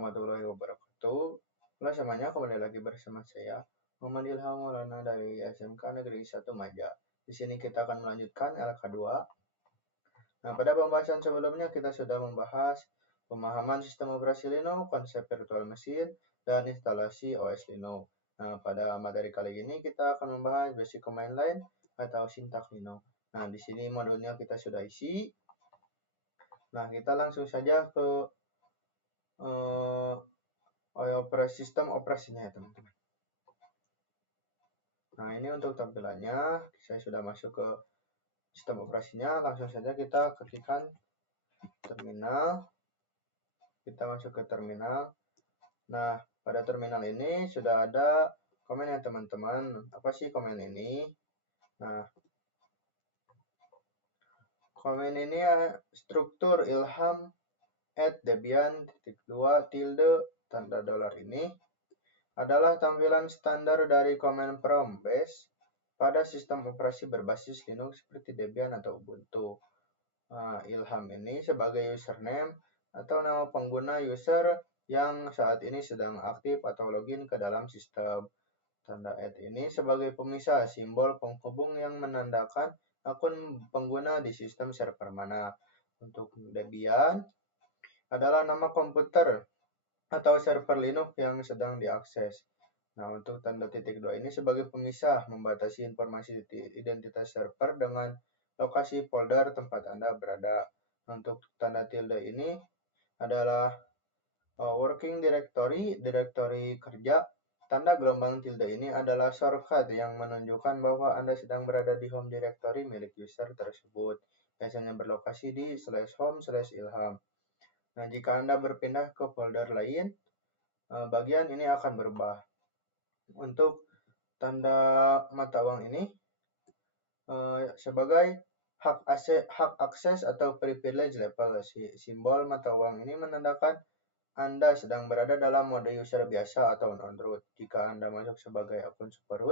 warahmatullahi wabarakatuh. Halo semuanya, kembali lagi bersama saya, Muhammad Ilham Maulana dari SMK Negeri 1 Maja. Di sini kita akan melanjutkan LK2. Nah, pada pembahasan sebelumnya kita sudah membahas pemahaman sistem operasi Linux, konsep virtual machine, dan instalasi OS Linux. Nah, pada materi kali ini kita akan membahas basic command line atau sintaks Linux. Nah, di sini modulnya kita sudah isi. Nah, kita langsung saja ke sistem operasinya ya teman-teman. Nah, ini untuk tampilannya, saya sudah masuk ke sistem operasinya. Langsung saja kita ketikkan terminal. Kita masuk ke terminal. Nah, pada terminal ini sudah ada komen ya teman-teman. Apa sih komen ini? Nah, komen ini struktur ilham @debian.2 tanda dolar ini adalah tampilan standar dari command prompt base pada sistem operasi berbasis Linux seperti Debian atau Ubuntu. Ilham ini sebagai username atau nama pengguna user yang saat ini sedang aktif atau login ke dalam sistem. Tanda ini sebagai pemisah simbol penghubung yang menandakan akun pengguna di sistem server mana. Untuk Debian adalah nama komputer atau server Linux yang sedang diakses. Nah, untuk tanda titik 2 ini sebagai pemisah membatasi informasi identitas server dengan lokasi folder tempat Anda berada. Untuk tanda tilde ini adalah working directory, direktori kerja. Tanda gelombang tilde ini adalah shortcut yang menunjukkan bahwa Anda sedang berada di home directory milik user tersebut. Biasanya berlokasi di /home/ilham. Nah, jika Anda berpindah ke folder lain, bagian ini akan berubah. Untuk tanda mata uang ini sebagai hak akses atau privilege level. Simbol mata uang ini menandakan Anda sedang berada dalam mode user biasa atau non-root. Jika Anda masuk sebagai akun super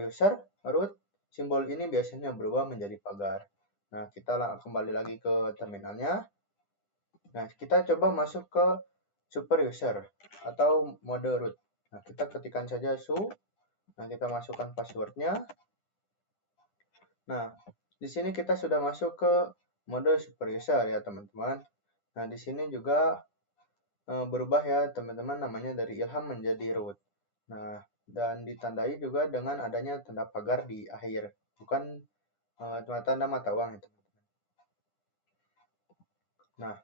user root, simbol ini biasanya berubah menjadi pagar. Nah, kita kembali lagi ke terminalnya. Nah, kita coba masuk ke super user atau mode root. Nah, kita ketikkan saja su. Nah, kita masukkan passwordnya. Nah, di sini kita sudah masuk ke mode super user ya teman-teman. Nah, di sini juga berubah ya teman-teman, namanya dari ilham menjadi root. Nah, dan ditandai juga dengan adanya tanda pagar di akhir, bukan tanda mata uang ya teman-teman. Nah,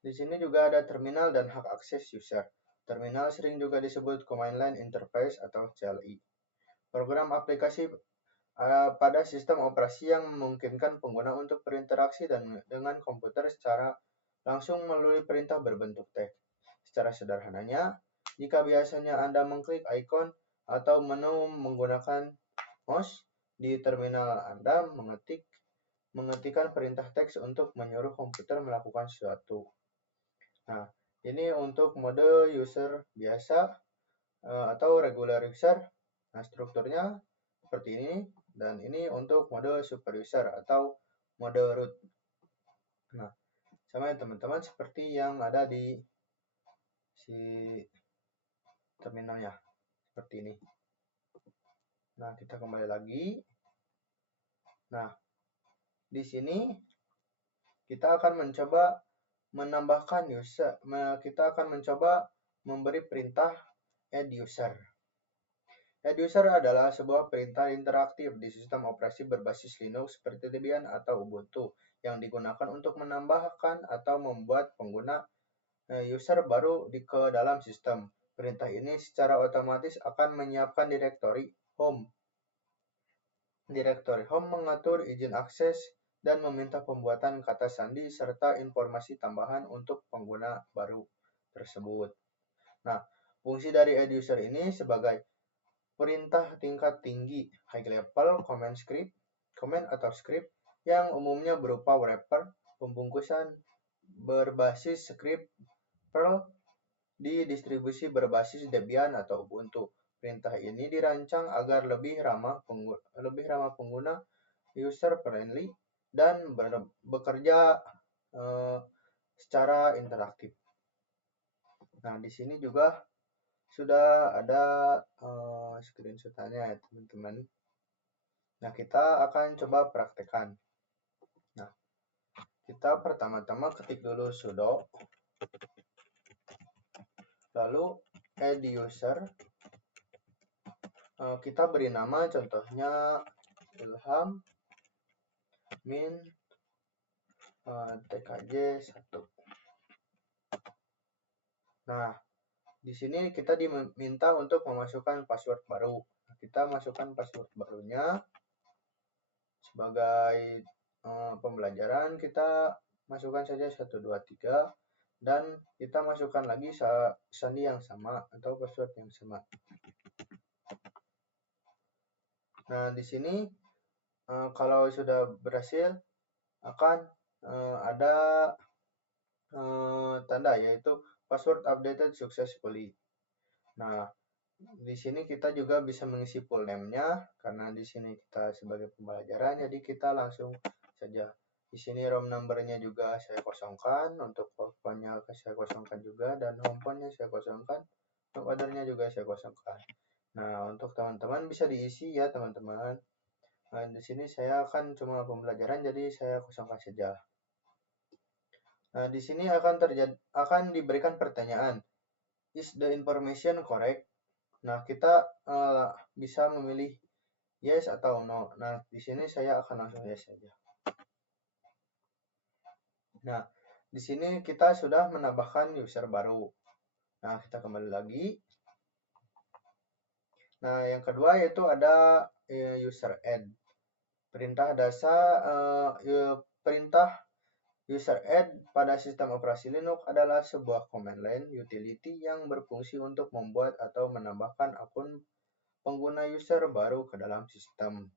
di sini juga ada terminal dan hak akses user. Terminal sering juga disebut command line interface atau CLI. Program aplikasi pada sistem operasi yang memungkinkan pengguna untuk berinteraksi dengan komputer secara langsung melalui perintah berbentuk teks. Secara sederhananya, jika biasanya Anda mengklik ikon atau menu menggunakan mouse di terminal, Anda mengetikkan perintah teks untuk menyuruh komputer melakukan sesuatu. Nah, ini untuk mode user biasa atau regular user. Nah, strukturnya seperti ini, dan ini untuk mode super user atau mode root. Nah, sama ya teman-teman, seperti yang ada di terminalnya, seperti ini. Nah, kita kembali lagi. Nah, di sini kita akan mencoba menambahkan user. Kita akan mencoba memberi perintah add user. Add user adalah sebuah perintah interaktif di sistem operasi berbasis Linux seperti Debian atau Ubuntu yang digunakan untuk menambahkan atau membuat pengguna user baru ke dalam sistem. Perintah ini secara otomatis akan menyiapkan direktori home. Direktori home mengatur izin akses dan meminta pembuatan kata sandi serta informasi tambahan untuk pengguna baru tersebut. Nah, fungsi dari add user ini sebagai perintah tingkat tinggi high level command atau script yang umumnya berupa wrapper pembungkusan berbasis script Perl di distribusi berbasis Debian atau Ubuntu. Perintah ini dirancang agar lebih ramah pengguna, user friendly, dan bekerja secara interaktif. Nah, di sini juga sudah ada screenshot-nya ya teman-teman. Nah, kita akan coba praktekkan. Nah, kita pertama-tama ketik dulu sudo, lalu add user. Kita beri nama, contohnya Ilham min tkj 1. Nah, di sini kita diminta untuk memasukkan password baru. Kita masukkan password barunya. Sebagai pembelajaran, kita masukkan saja 1, 2, 3. Dan kita masukkan lagi sandi yang sama atau password yang sama. Nah, di sini kalau sudah berhasil akan ada tanda yaitu password updated successfully. Nah, di sini kita juga bisa mengisi full name-nya karena di sini kita sebagai pembelajaran, jadi kita langsung saja. Di sini ROM number-nya juga saya kosongkan, untuk phone-nya saya kosongkan juga, dan home phone-nya saya kosongkan, untuk order-nya juga saya kosongkan. Nah, untuk teman-teman bisa diisi ya teman-teman. Nah, di sini saya akan cuma pembelajaran, jadi saya kosongkan saja. Nah, di sini akan diberikan pertanyaan, is the information correct? Nah, kita bisa memilih yes atau no. Nah, di sini saya akan langsung yes saja. Nah, di sini kita sudah menambahkan user baru. Nah, kita kembali lagi. Nah, yang kedua yaitu ada user add. Perintah dasar perintah user add pada sistem operasi Linux adalah sebuah command line utility yang berfungsi untuk membuat atau menambahkan akun pengguna user baru ke dalam sistem.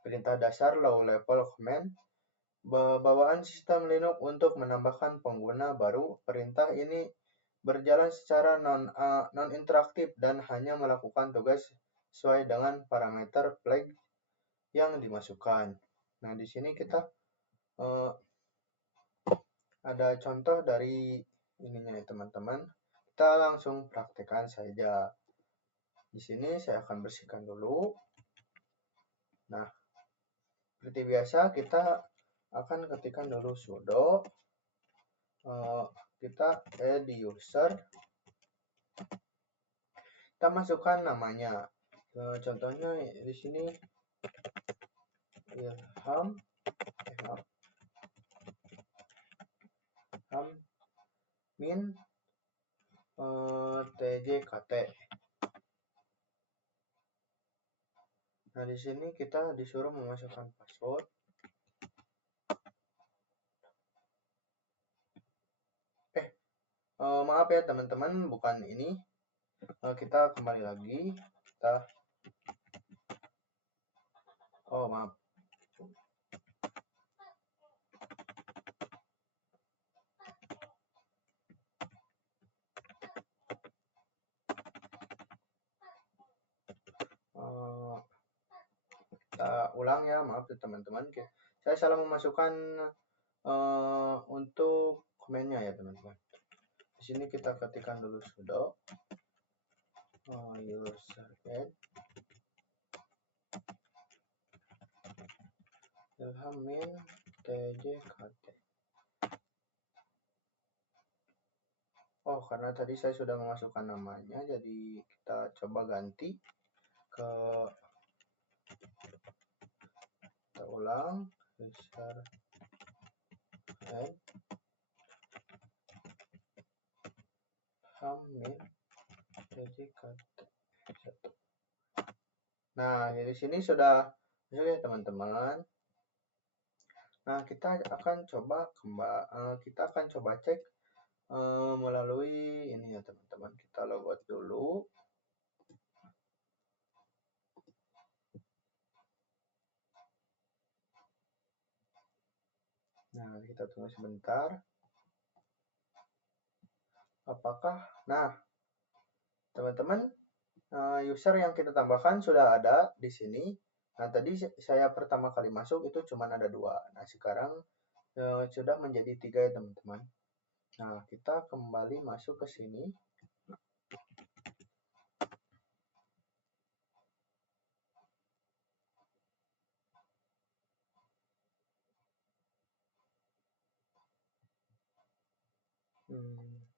Perintah dasar low level command bawaan sistem Linux untuk menambahkan pengguna baru. Perintah ini berjalan secara non-interaktif dan hanya melakukan tugas sesuai dengan parameter flag yang dimasukkan. Nah, di sini kita ada contoh dari ininya ya teman-teman. Kita langsung praktekkan saja. Di sini saya akan bersihkan dulu. Nah, seperti biasa kita akan ketikkan dulu sudo. Kita add user. Kita masukkan namanya. Contohnya di sini Ilham min tjkt. Nah, di sini kita disuruh memasukkan password. Maaf ya teman-teman, bukan ini. Kita kembali lagi. Maaf. Kita ulang ya, maaf ya teman-teman. Saya salah memasukkan untuk komennya ya teman-teman. Di sini kita ketikkan dulu sudo user add Ilham min tjkt. Karena tadi saya sudah memasukkan namanya, jadi kita coba ganti ke, kita ulang user add Ilham min tjkt 1. Nah, di sini sudah ya teman-teman. Nah, kita akan coba cek melalui ini ya teman-teman. Kita logout dulu. Nah, kita tunggu sebentar. Nah, teman-teman, user yang kita tambahkan sudah ada di sini. Nah, tadi saya pertama kali masuk itu cuma ada 2. Nah, sekarang sudah menjadi 3 ya teman-teman. Nah, kita kembali masuk ke sini.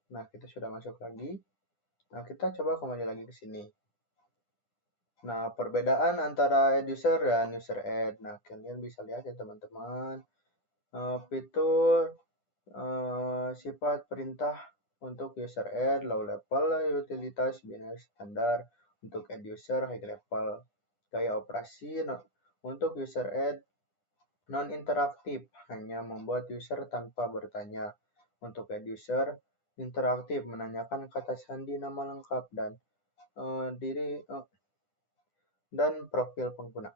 Nah, kita sudah masuk lagi. Nah, kita coba kembali lagi ke sini. Nah, perbedaan antara eduser dan user add. Nah, kalian bisa lihat ya teman-teman. Fitur sifat perintah untuk user add low level, utilitas binary standar untuk add user high level. Gaya operasi untuk user add non interaktif, hanya membuat user tanpa bertanya. Untuk add user interaktif, menanyakan kata sandi, nama lengkap, dan diri dan profil pengguna.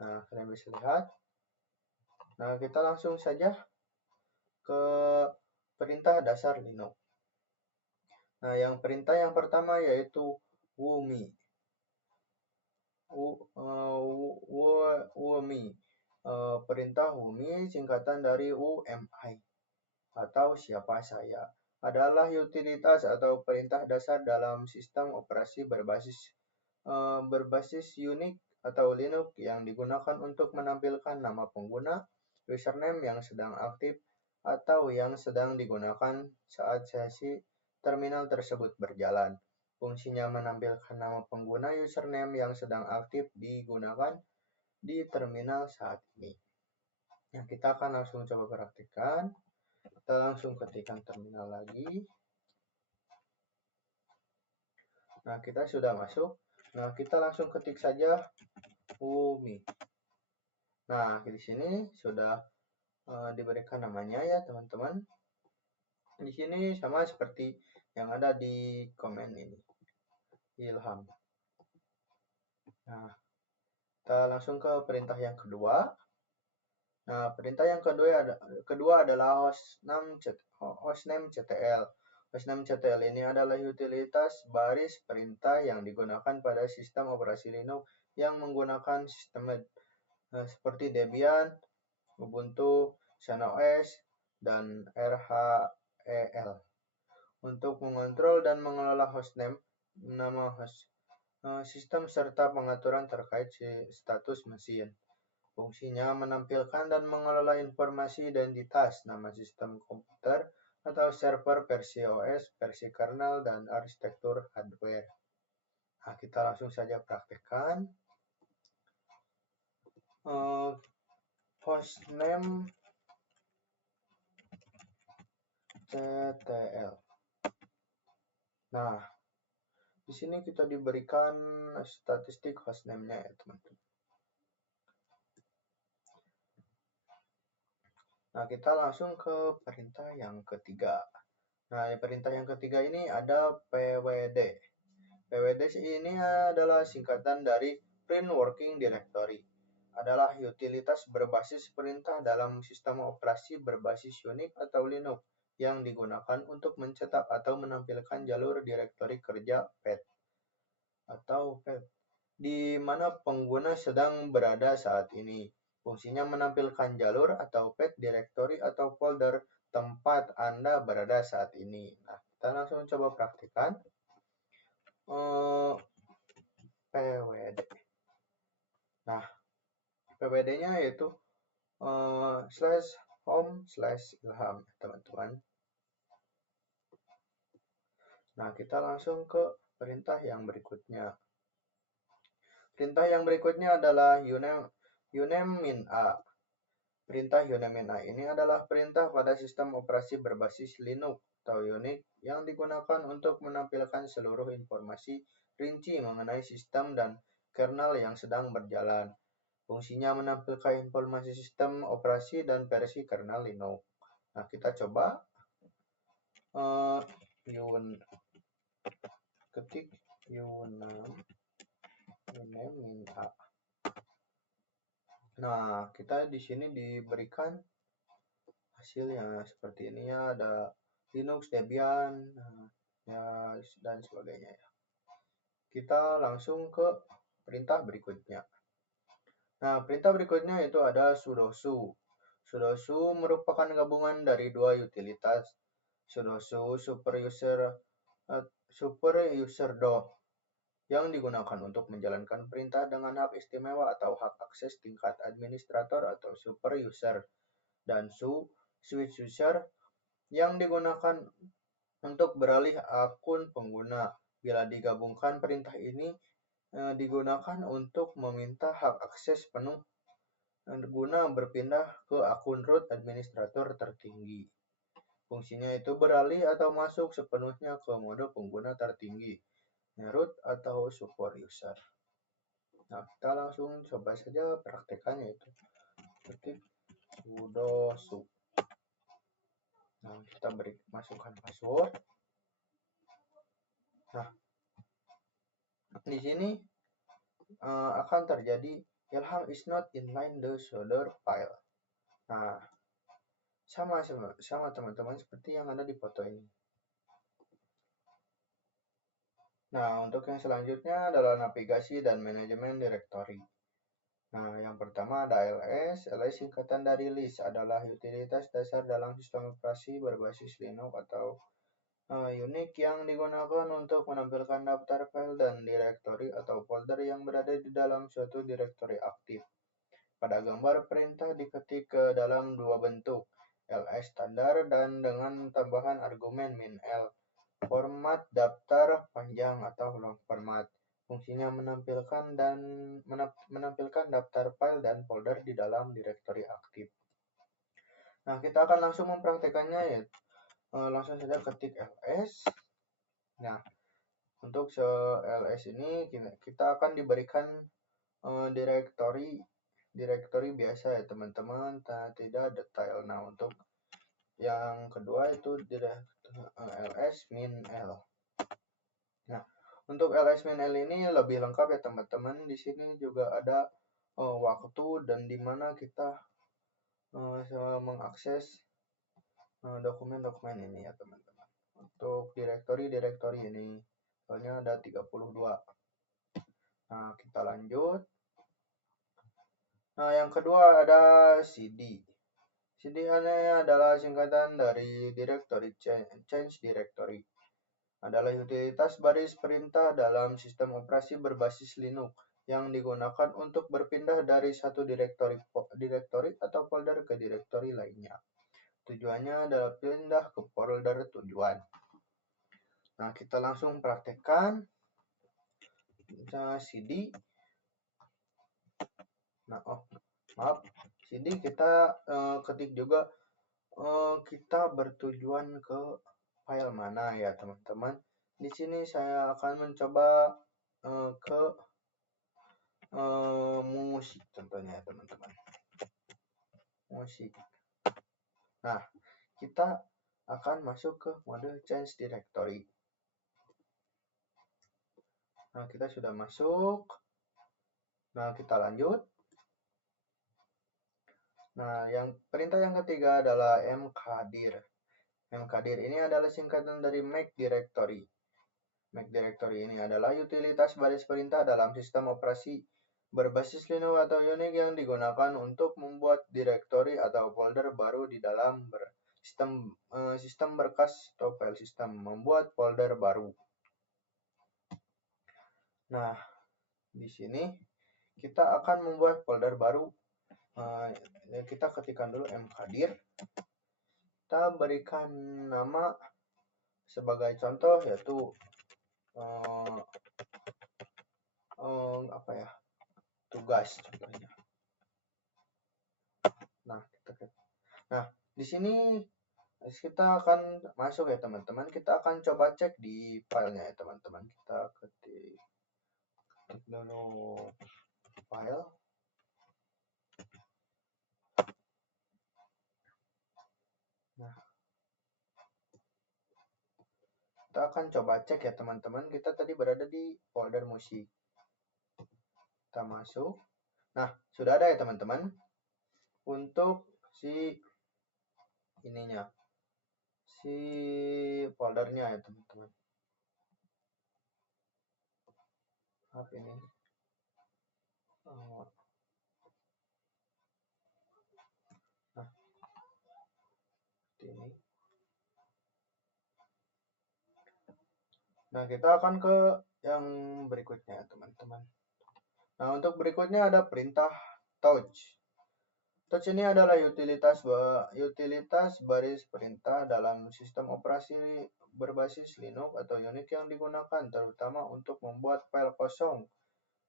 Nah, kalian bisa lihat. Nah, kita langsung saja ke perintah dasar Linux. Nah, yang perintah yang pertama yaitu wumi. Wumi. Perintah wumi singkatan dari UMI atau siapa saya. Adalah utilitas atau perintah dasar dalam sistem operasi berbasis Unix atau Linux yang digunakan untuk menampilkan nama pengguna, username yang sedang aktif, atau yang sedang digunakan saat sesi terminal tersebut berjalan. Fungsinya menampilkan nama pengguna username yang sedang aktif digunakan di terminal saat ini. Nah, kita akan langsung coba praktikkan. Kita langsung ketikkan terminal lagi. Nah, kita sudah masuk. Nah, kita langsung ketik saja wumi. Nah, di sini sudah diberikan namanya ya, teman-teman. Di sini sama seperti yang ada di komen ini, Ilham. Nah, kita langsung ke perintah yang kedua. Nah, perintah yang kedua adalah hostname CTL. Hostname CTL ini adalah utilitas baris perintah yang digunakan pada sistem operasi Linux yang menggunakan sistem seperti Debian, Ubuntu, XeonOS, dan RHEL. Untuk mengontrol dan mengelola hostname, nama host, sistem serta pengaturan terkait status mesin. Fungsinya menampilkan dan mengelola informasi identitas, nama sistem komputer atau server, versi OS, versi kernel, dan arsitektur hardware. Nah, kita langsung saja praktekkan. Hostname CTL. Nah, di sini kita diberikan statistik hostname-nya ya, teman-teman. Nah, kita langsung ke perintah yang ketiga. Nah, perintah yang ketiga ini ada pwd. PWD ini adalah singkatan dari Print Working Directory. Adalah utilitas berbasis perintah dalam sistem operasi berbasis Unix atau Linux yang digunakan untuk mencetak atau menampilkan jalur direktori kerja PET atau PET di mana pengguna sedang berada saat ini. Fungsinya menampilkan jalur atau path directory atau folder tempat Anda berada saat ini. Nah, kita langsung coba praktikkan. PWD. Nah, PWD-nya yaitu /home/ilham, teman-teman. Nah, kita langsung ke perintah yang berikutnya. Perintah yang berikutnya adalah uname-min-a. Perintah uname-min-a ini adalah perintah pada sistem operasi berbasis Linux atau Unix yang digunakan untuk menampilkan seluruh informasi rinci mengenai sistem dan kernel yang sedang berjalan. Fungsinya menampilkan informasi sistem operasi dan versi kernel Linux. Nah, kita coba ketik uname-min-a. Nah, kita di sini diberikan hasilnya seperti ini ya, ada Linux, Debian, ya, dan sebagainya ya. Kita langsung ke perintah berikutnya. Nah, perintah berikutnya itu ada sudosu. Sudosu merupakan gabungan dari dua utilitas, sudosu superuser.do yang digunakan untuk menjalankan perintah dengan hak istimewa atau hak akses tingkat administrator atau super user, dan switch user yang digunakan untuk beralih akun pengguna. Bila digabungkan, perintah ini digunakan untuk meminta hak akses penuh guna berpindah ke akun root administrator tertinggi. Fungsinya itu beralih atau masuk sepenuhnya ke mode pengguna tertinggi, root atau support user. Nah, kita langsung coba saja praktekannya itu. Ketik sudo su. Nah, kita masukkan password. Nah, di sini akan terjadi Ilham is not inline the solder file. Nah, sama teman-teman seperti yang ada di foto ini. Nah, untuk yang selanjutnya adalah navigasi dan manajemen direktori. Nah, yang pertama ada ls. ls singkatan dari list, adalah utilitas dasar dalam sistem operasi berbasis Linux atau Unix yang digunakan untuk menampilkan daftar file dan direktori atau folder yang berada di dalam suatu direktori aktif. Pada gambar perintah diketik ke dalam dua bentuk, ls standar dan dengan tambahan argumen -l. Format daftar panjang atau long format. Fungsinya menampilkan daftar file dan folder di dalam direktori aktif. Nah, kita akan langsung mempraktekannya ya. Langsung saja ketik ls. Nah, untuk ls ini kita akan diberikan direktori biasa ya teman-teman, tidak detail. Nah, untuk yang kedua itu ls-l. Nah, untuk ls-l ini lebih lengkap ya teman-teman. Di sini juga ada waktu dan di mana kita mengakses dokumen-dokumen ini ya teman-teman. Untuk direktori ini soalnya ada 32. Nah, kita lanjut. Nah, yang kedua ada cd. cd ini adalah singkatan dari directory change directory. Adalah utilitas baris perintah dalam sistem operasi berbasis Linux yang digunakan untuk berpindah dari satu direktori atau folder ke direktori lainnya. Tujuannya adalah pindah ke folder tujuan. Nah, kita langsung praktekkan cd. Nah, cd kita ketik juga kita bertujuan ke file mana ya teman-teman. Di sini saya akan mencoba ke musik contohnya ya teman-teman. Musik. Nah, kita akan masuk ke mode change directory. Nah, kita sudah masuk. Nah, kita lanjut. Nah, perintah yang ketiga adalah mkdir. Mkdir ini adalah singkatan dari make directory. Make directory ini adalah utilitas baris perintah dalam sistem operasi berbasis Linux atau Unix yang digunakan untuk membuat direktori atau folder baru di dalam sistem berkas atau file system, membuat folder baru. Nah, di sini kita akan membuat folder baru. Kita ketikkan dulu mkdir. Kita berikan nama sebagai contoh yaitu tugas contohnya. Nah, di sini kita akan masuk ya teman-teman. Kita akan coba cek di filenya ya teman-teman. Kita ketik dulu file. Nah, kita akan coba cek ya teman-teman. Kita tadi berada di folder musik. Kita masuk. Nah, sudah ada ya teman-teman. Untuk si foldernya ya teman-teman. Ini. Nah, ini. Nah, kita akan ke yang berikutnya teman-teman. Nah, untuk berikutnya ada perintah touch. Touch ini adalah utilitas baris perintah dalam sistem operasi berbasis Linux atau Unix yang digunakan, terutama untuk membuat file kosong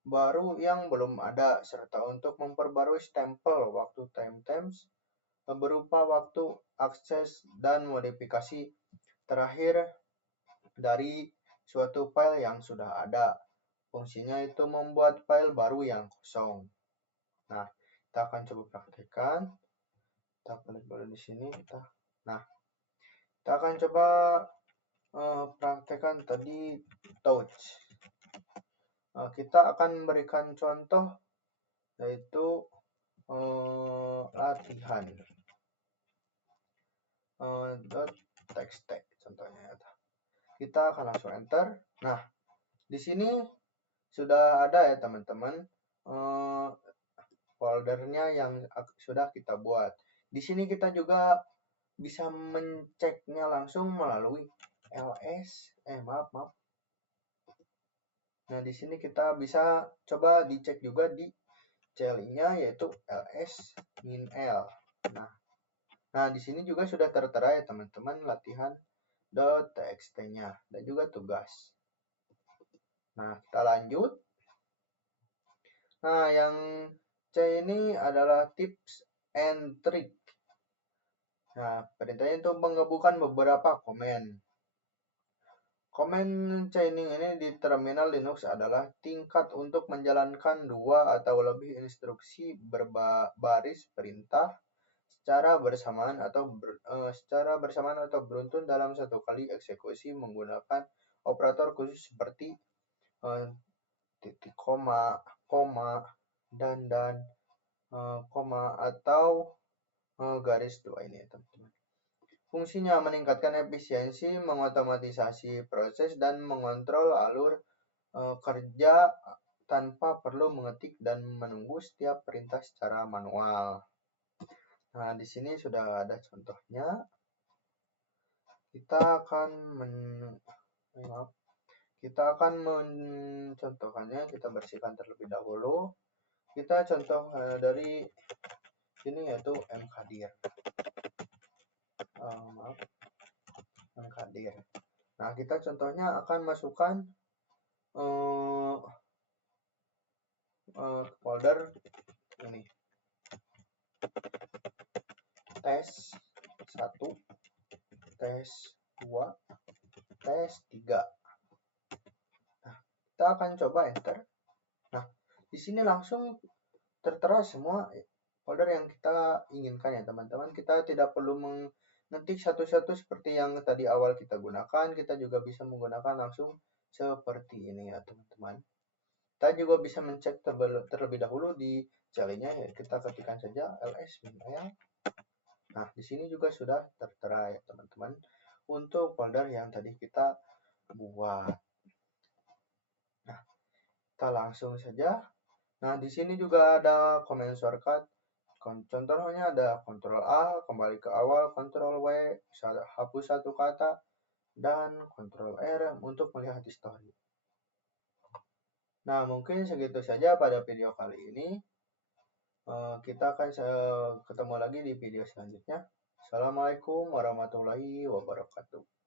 baru yang belum ada, serta untuk memperbarui stempel waktu timestamps berupa waktu akses dan modifikasi terakhir dari suatu file yang sudah ada. Fungsinya itu membuat file baru yang kosong. Nah, kita akan coba praktekkan. Kita klik dulu di sini. Nah, kita akan coba praktekkan tadi touch. Kita akan berikan contoh yaitu latihan .txt contohnya. Kita akan langsung enter. Nah, di sini sudah ada ya teman-teman foldernya yang sudah kita buat. Di sini kita juga bisa menceknya langsung melalui ls. Maaf. Nah, di sini kita bisa coba dicek juga di CLI-nya yaitu ls-l. Nah, di sini juga sudah tertera ya teman-teman latihan .txt-nya dan juga tugas. Nah, kita lanjut. Nah, yang C ini adalah tips and trick. Nah, perintahnya untuk menggabungkan beberapa komen. Komen chaining ini di terminal Linux adalah tingkat untuk menjalankan dua atau lebih instruksi berbaris perintah secara bersamaan atau beruntun dalam satu kali eksekusi menggunakan operator khusus seperti titik koma, dan koma atau garis dua ini ya teman-teman. Fungsinya meningkatkan efisiensi, mengotomatisasi proses, dan mengontrol alur kerja tanpa perlu mengetik dan menunggu setiap perintah secara manual. Nah, di sini sudah ada contohnya. Kita akan mencontohkannya. Kita bersihkan terlebih dahulu. Kita contoh dari ini yaitu mkdir. Mkdir. Nah, kita contohnya akan masukkan folder ini tes 1, tes 2, tes 3. Nah, kita akan coba enter. Nah, di sini langsung tertera semua folder yang kita inginkan ya teman-teman. Kita tidak perlu mengetik satu-satu seperti yang tadi awal kita gunakan. Kita juga bisa menggunakan langsung seperti ini ya teman-teman. Kita juga bisa mencek terlebih dahulu di CLI-nya ya. Kita ketikkan saja ls-l. Nah, di sini juga sudah tertera ya teman-teman untuk folder yang tadi kita buat. Nah, kita langsung saja. Nah, di sini juga ada command shortcut. Contohnya ada Ctrl A, kembali ke awal, Ctrl W, hapus satu kata, dan Ctrl R untuk melihat history. Nah, mungkin segitu saja pada video kali ini. Kita akan ketemu lagi di video selanjutnya. Assalamualaikum warahmatullahi wabarakatuh.